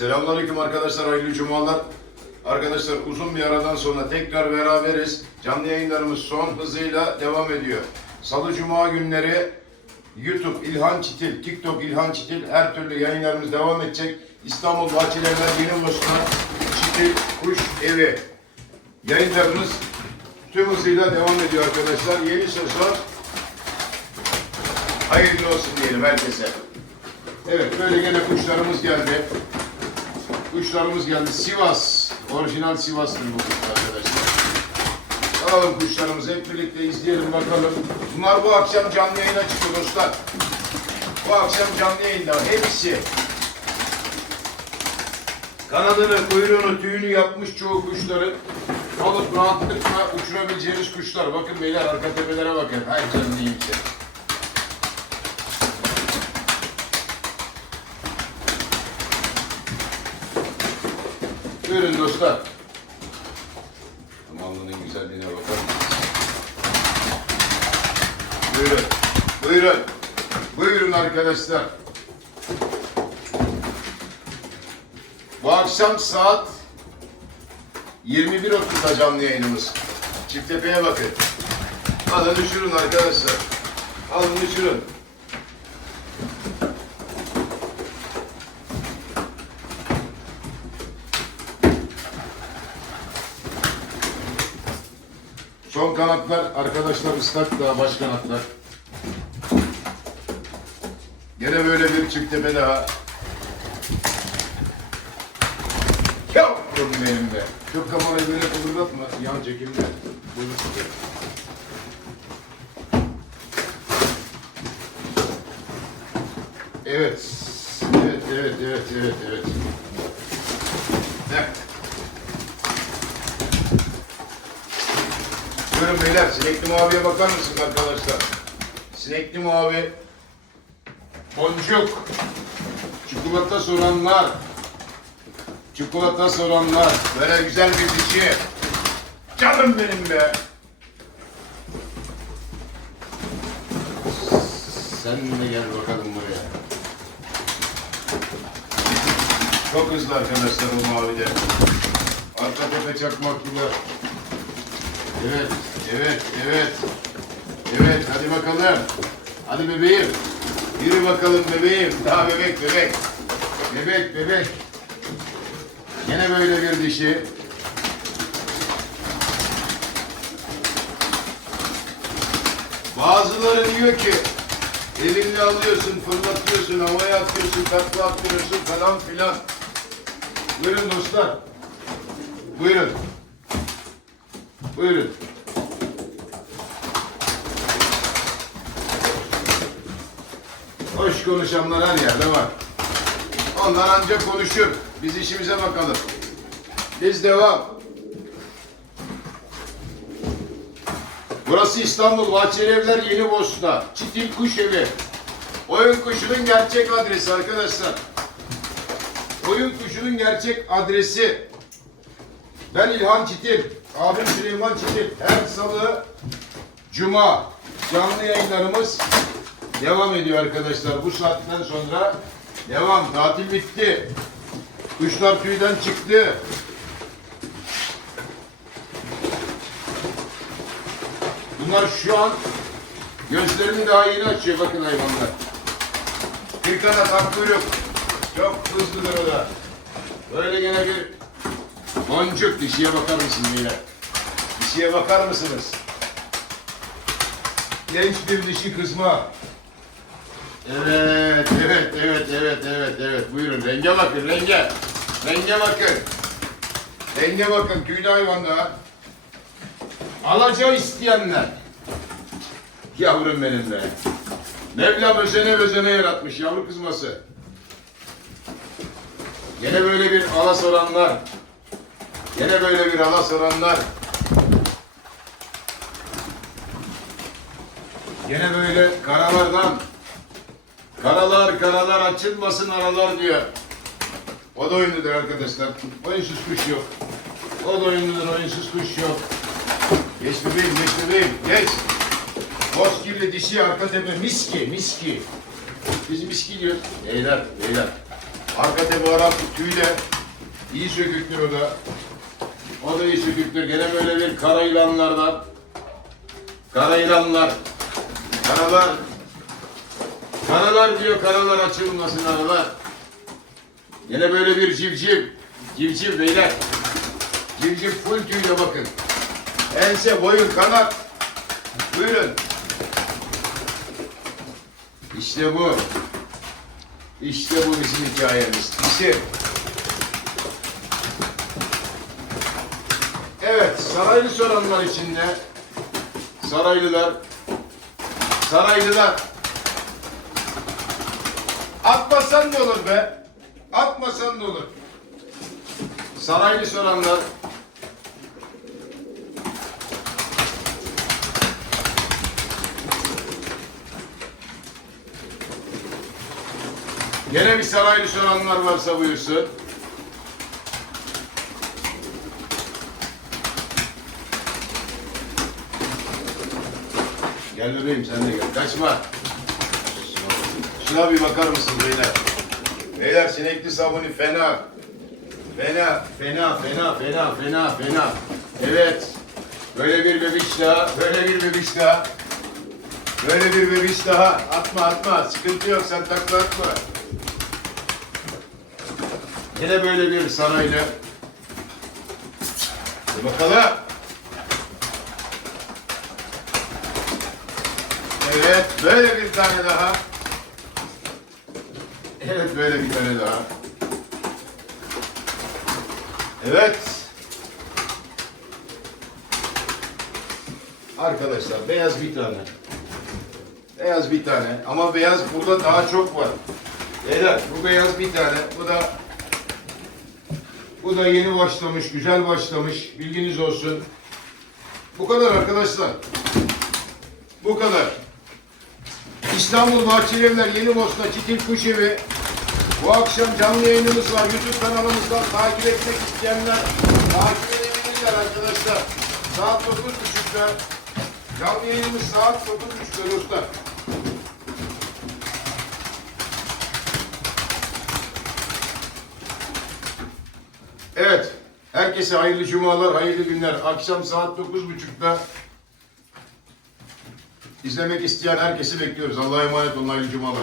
Selamünaleyküm arkadaşlar, hayırlı cumalar. Arkadaşlar uzun bir aradan sonra tekrar beraberiz. Canlı yayınlarımız son hızıyla devam ediyor. Salı Cuma günleri YouTube İlhan Çitil, TikTok İlhan Çitil her türlü yayınlarımız devam edecek. İstanbul Bahçelievler Yeni Ulus'ta Çitil Kuş Evi yayınlarımız tüm hızıyla devam ediyor arkadaşlar. Yeni sezon hayırlı olsun diyelim herkese. Evet böyle gene kuşlarımız geldi. Kuşlarımız geldi. Sivas. Orijinal Sivas'tır bu kuşlar arkadaşlar. Alalım kuşlarımızı hep birlikte izleyelim bakalım. Bunlar bu akşam canlı yayına çıkıyor dostlar. Bu akşam canlı yayında hepsi. Kanadını, kuyruğunu, tüyünü yapmış çoğu kuşları alıp rahatlıkla uçurabileceğiniz kuşlar. Bakın beyler arka tepelere bakın. Hay canım iyiyse. Buyurun dostlar. Malının güzelliğine bakar mısınız? Buyurun. Buyurun. Buyurun arkadaşlar. Bu akşam saat 21.30'da canlı yayınımız. Çiftepe'ye bakın. Alın düşürün arkadaşlar. Alın düşürün. Son kanatlar arkadaşlar ıslak daha baş kanatlar. Gene böyle bir çift tepe daha. Yavrum benim de. Çok kamerayı böyle kıvırdatma. Yan çekimde. Buyurun size. Evet. Evet, evet, evet, evet, evet. Buyurun beyler, sinekli maviye bakar mısınız arkadaşlar? Sinekli mavi, boncuk, çikolata soranlar, çikolata soranlar, böyle güzel bir dişi. Canım benim be. Sen de gel bakalım buraya. Çok hızlı arkadaşlar o mavide. Arka tepe çakmaklılar. Evet, evet, evet. Evet, hadi bakalım. Hadi bebeğim. Yürü bakalım bebeğim. Daha bebek, bebek. Bebek, bebek. Yine böyle bir dişi. Bazıları diyor ki elinle alıyorsun, fırlatıyorsun, havaya atıyorsun, takla atıyorsun falan filan. Buyurun dostlar. Buyurun. Buyurun. Hoş konuşanlar her yerde var. Onlar ancak konuşur. Biz işimize bakalım. Biz devam. Burası İstanbul Bahçelievler Yeni Bosna. Çitil Kuş Evi. Oyun kuşunun gerçek adresi arkadaşlar. Oyun kuşunun gerçek adresi. Ben İlhan Çitil. Abim Süleyman Çitil. Her salı, cuma canlı yayınlarımız devam ediyor arkadaşlar. Bu saatten sonra devam. Tatil bitti. Kuşlar tüyden çıktı. Bunlar şu an gözlerini daha yeni açıyor. Bakın hayvanlar. Bir kanat ak kuyruk. Çok hızlıdır o da. Böyle gene bir boncuk dişiye bakar mısın beyler? Dişiye bakar mısınız? Genç bir dişi kızma. Evet, evet, evet, evet, evet, evet. Buyurun renge bakın, renge. Renge bakın. Renge bakın, tüylü hayvanda. Alaca isteyenler. Yavrum benim be. Mevlam özene özene yaratmış yavru kızması. Gene böyle bir ala soranlar. Gene böyle bir ala soranlar. Gene böyle karalardan. Karalar karalar açılmasın aralar diyor. O da oyunludur arkadaşlar. Oyunsuz kuş yok. O da oyunludur oyunsuz kuş yok. Geç bebeğim geç bebeğim geç. Boz gibi dişi arka tepe miski miski. Biz miski diyoruz. Beyler beyler. Arka bu Arap tüy de iyi söküktür o da. O da iyi söküktür. Gene böyle bir kara ilanlardan. Kara ilanlar. Karalar. Karalar diyor karalar açılmasın aralar. Yine böyle bir civciv. Civciv beyler. Civciv full tüyle bakın. Ense, boyun, kanat. Buyurun. İşte bu. İşte bu bizim hikayemiz. İşte. Evet, saraylı soranlar içinde. Saraylılar. Saraylılar. Atmasan da olur be. Atmasan da olur. Saraylı soranlar. Gene bir saraylı soranlar varsa buyursun. Gel bebeğim sen de gel. Kaçma. Şuna bir bakar mısın beyler? Beyler sinekli sabunu fena. Fena, fena, fena, fena, fena, fena. Evet. Böyle bir bebiş daha, böyle bir bebiş daha. Böyle bir bebiş daha. Atma atma. Sıkıntı yok sen takla atma. Yine böyle bir saraylı. Hadi bakalım. Evet, böyle bir tane daha. Evet, böyle bir tane daha. Evet. Arkadaşlar, beyaz bir tane. Beyaz bir tane. Ama beyaz burada daha çok var. Beyler, bu beyaz bir tane. Bu da bu da yeni başlamış, güzel başlamış. Bilginiz olsun. Bu kadar arkadaşlar. Bu kadar. İstanbul Bahçeli Yeni Bosna Çitil Kuş Evi. Bu akşam canlı yayınımız var. YouTube kanalımızdan takip etmek isteyenler takip edebilirler arkadaşlar. Saat 9.30'da canlı yayınımız saat 9.30'da dostlar. Evet. Herkese hayırlı cumalar, hayırlı günler. Akşam saat 9.30'da izlemek isteyen herkesi bekliyoruz. Allah'a emanet olun, hayırlı cumalar.